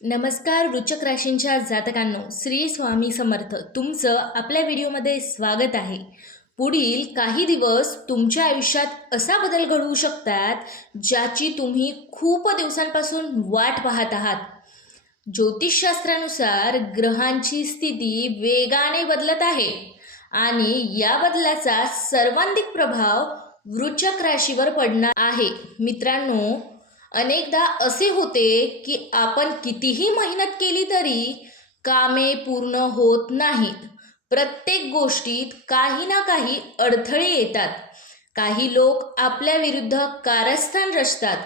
नमस्कार वृश्चिक राशींच्या जातकांनो, श्री स्वामी समर्थ. तुमचं आपल्या व्हिडिओमध्ये स्वागत आहे. पुढील काही दिवस तुमच्या आयुष्यात असा बदल घडवू शकतात ज्याची तुम्ही खूप दिवसांपासून वाट पाहत आहात. ज्योतिषशास्त्रानुसार ग्रहांची स्थिती वेगाने बदलत आहे आणि या बदलाचा सर्वाधिक प्रभाव वृश्चिक राशीवर पडणार आहे. मित्रांनो, अनेकदा असे होते की आपण कितीही मेहनत केली तरी कामे पूर्ण होत नाहीत. प्रत्येक गोष्टीत काही ना काही अडथळे येतात. काही लोक आपल्या विरुद्ध कारस्थान रचतात,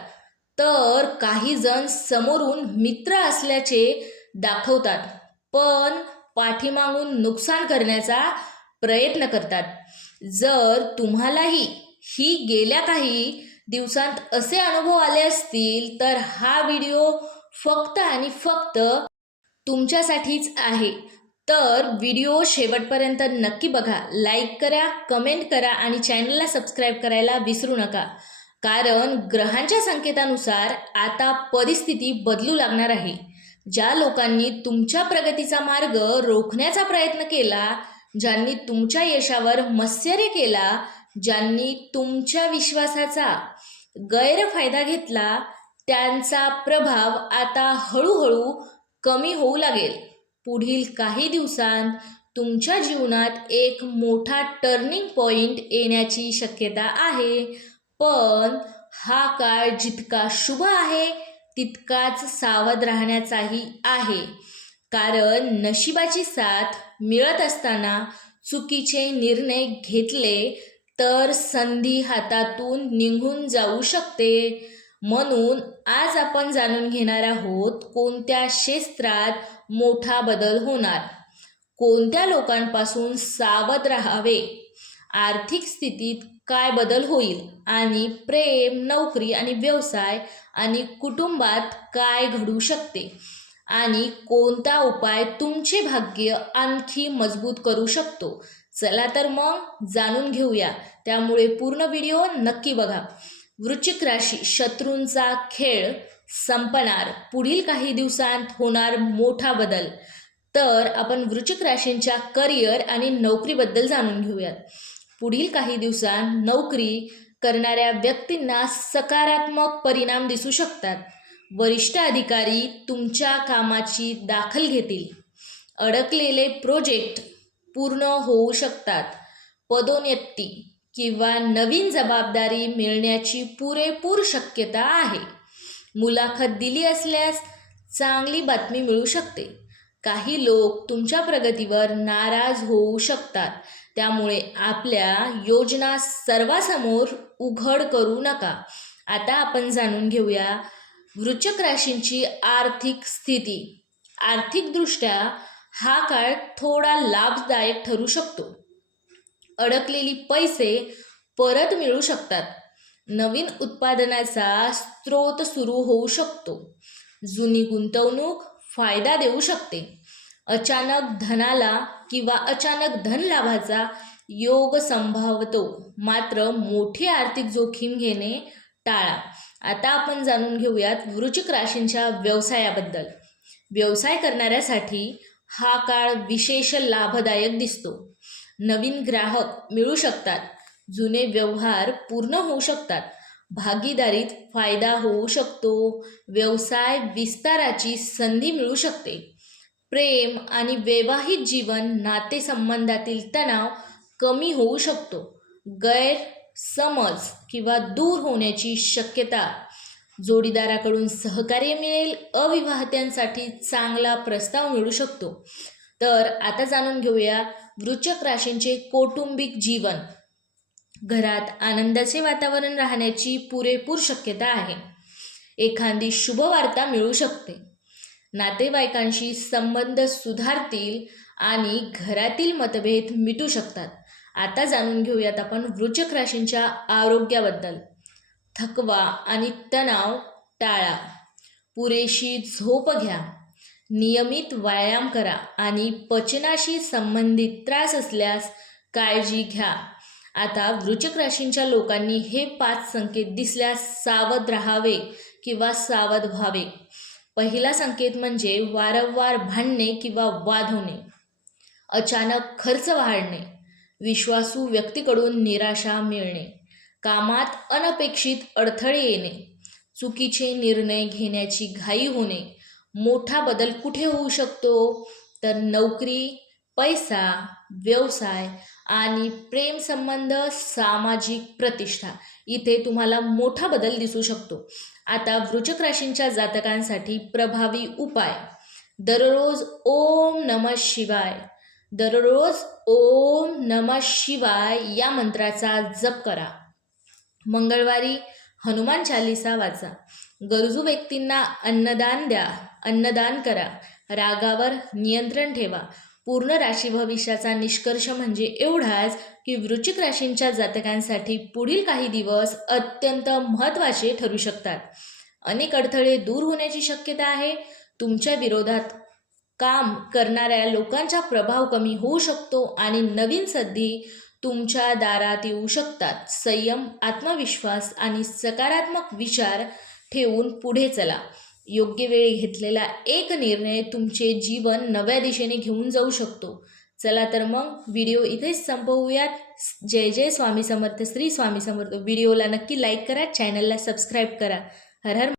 तर काही जण समोरून मित्र असल्याचे दाखवतात, पण पाठीमागून नुकसान करण्याचा प्रयत्न करतात. जर तुम्हालाही ही गेल्या काही दिवसांत असे अनुभव आले असतील तर हा व्हिडिओ फक्त आणि फक्त तुमच्यासाठीच आहे. तर व्हिडिओ शेवटपर्यंत नक्की बघा, लाईक करा, कमेंट करा आणि चॅनलला सबस्क्राईब करायला विसरू नका. कारण ग्रहांच्या संकेतानुसार आता परिस्थिती बदलू लागणार आहे. ज्या लोकांनी तुमच्या प्रगतीचा मार्ग रोखण्याचा प्रयत्न केला, ज्यांनी तुमच्या यशावर मत्सर्य केला, ज्यांनी तुमच्या विश्वासाचा गैरफायदा घेतला, त्यांचा प्रभाव आता हळूहळू कमी होऊ लागेल. पुढील काही दिवसांत तुमच्या जीवनात एक मोठा टर्निंग पॉइंट येण्याची शक्यता आहे. पण हा काळ जितका शुभ आहे तितकाच सावध राहण्याचाही आहे. कारण नशिबाची साथ मिळत असताना चुकीचे निर्णय घेतले तर संधी हातातून निघून जाऊ शकते. म्हणून आज आपण जाणून घेणार आहोत कोणत्या क्षेत्रात मोठा बदल होणार, कोणत्या लोकांपासून सावध राहावे, आर्थिक स्थितीत काय बदल होईल आणि प्रेम, नोकरी आणि व्यवसाय आणि कुटुंबात काय घडू शकते आणि कोणता उपाय तुमचे भाग्य आणखी मजबूत करू शकतो. चला तर मग जाणून घेऊया. त्यामुळे पूर्ण व्हिडिओ नक्की बघा. वृश्चिक राशी, शत्रूंचा खेळ संपणार. पुढील काही दिवसांत होणार मोठा बदल. तर आपण वृश्चिक राशींच्या करिअर आणि नोकरीबद्दल जाणून घेऊयात. पुढील काही दिवसांत नोकरी करणाऱ्या व्यक्तींना सकारात्मक परिणाम दिसू शकतात. वरिष्ठ अधिकारी तुमच्या कामाची दखल घेतील. अडकलेले प्रोजेक्ट पूर्ण होऊ शकतात. पदोन्नती किंवा नवीन जबाबदारी मिळण्याची पुरेपूर शक्यता आहे. मुलाखत दिली असल्यास चांगली बातमी मिळू शकते. काही लोक तुमच्या प्रगतीवर नाराज होऊ शकतात, त्यामुळे आपल्या योजना सर्वांसमोर उघड करू नका. आता आपण जाणून घेऊया वृश्चिक राशींची आर्थिक स्थिती. आर्थिकदृष्ट्या हा काळ थोडा लाभदायक ठरू शकतो. अडकलेली पैसे परत मिळू शकतात. नवीन उत्पादनाचा स्रोत सुरू होऊ शकतो. जुनी गुंतवणूक फायदा देऊ शकते. अचानक धनाला किंवा अचानक धन लाभाचा योग संभावतो, मात्र मोठी आर्थिक जोखीम घेणे टाळा. आता आपण जाणून घेऊयात वृश्चिक राशींच्या व्यवसायाबद्दल. व्यवसाय करणाऱ्यासाठी हा काळ विशेष लाभदायक दिसतो. नवीन ग्राहक मिळू शकतात. जुने व्यवहार पूर्ण होऊ शकतात. भागीदारीत फायदा होऊ शकतो. व्यवसाय विस्ताराची संधी मिळू शकते. प्रेम आणि वैवाहिक जीवन, नातेसंबंधातील तणाव कमी होऊ शकतो. गैरसमज किंवा दूर होण्याची शक्यता. जोडीदाराकडून सहकार्य मिळेल. अविवाहितांसाठी चांगला प्रस्ताव मिळू शकतो. तर आता जाणून घेऊया वृश्चिक राशींचे कौटुंबिक जीवन. घरात आनंदाचे वातावरण राहण्याची पुरेपूर शक्यता आहे. एखादी शुभवार्ता मिळू शकते. नातेवाईकांशी संबंध सुधारतील आणि घरातील मतभेद मिटू शकतात. आता जाणून घेऊयात आपण वृश्चिक राशींच्या आरोग्याबद्दल. थकवा आणि तणाव टाळा. पुरेशी झोप घ्या. नियमित व्यायाम करा आणि पचनाशी संबंधित त्रास असल्यास काळजी घ्या. आता वृश्चिक राशींच्या लोकांनी हे 5 संकेत दिसल्यास सावध राहावे किंवा सावध व्हावे. पहिला संकेत म्हणजे वारंवार भांडणे किंवा वाद होणे, अचानक खर्च वाढणे, विश्वासू व्यक्तीकडून निराशा मिळणे, कामात अनपेक्षित अडथळे येणे, चुकीचे निर्णय घेण्याची घाई होणे. मोठा बदल कुठे होऊ शकतो? तर नोकरी, पैसा, व्यवसाय आणि प्रेमसंबंध, सामाजिक प्रतिष्ठा इथे तुम्हाला मोठा बदल दिसू शकतो. आता वृश्चिक राशींच्या जातकांसाठी प्रभावी उपाय: दररोज ओम नमः शिवाय, दररोज ओम नमः शिवाय या मंत्राचा जप करा. मंगळवारी हनुमान चालीसा वाचा. गरजू व्यक्तींना अन्नदान द्या, अन्नदान करा. रागावर नियंत्रण ठेवा. पूर्ण राशी भविष्याचा निष्कर्ष म्हणजे एवढाच की वृश्चिक राशींच्या जातकांसाठी पुढील काही दिवस अत्यंत महत्त्वाचे ठरू शकतात. अनेक अडथळे दूर होण्याची शक्यता आहे. तुमच्या विरोधात काम करणाऱ्या लोकांचा प्रभाव कमी होऊ शकतो आणि नवीन संधी तुमच्या दारात येऊ शकतात. संयम, आत्मविश्वास आणि सकारात्मक विचार ठेवून पुढे चला. योग्य वेळी घेतलेला एक निर्णय तुमचे जीवन नव्या दिशेने घेऊन जाऊ शकतो. चला तर मग व्हिडिओ इथेच संपवूयात. जय जय स्वामी समर्थ, श्री स्वामी समर्थ. व्हिडिओला नक्की लाईक करा, चॅनलला सबस्क्राईब करा. हर हर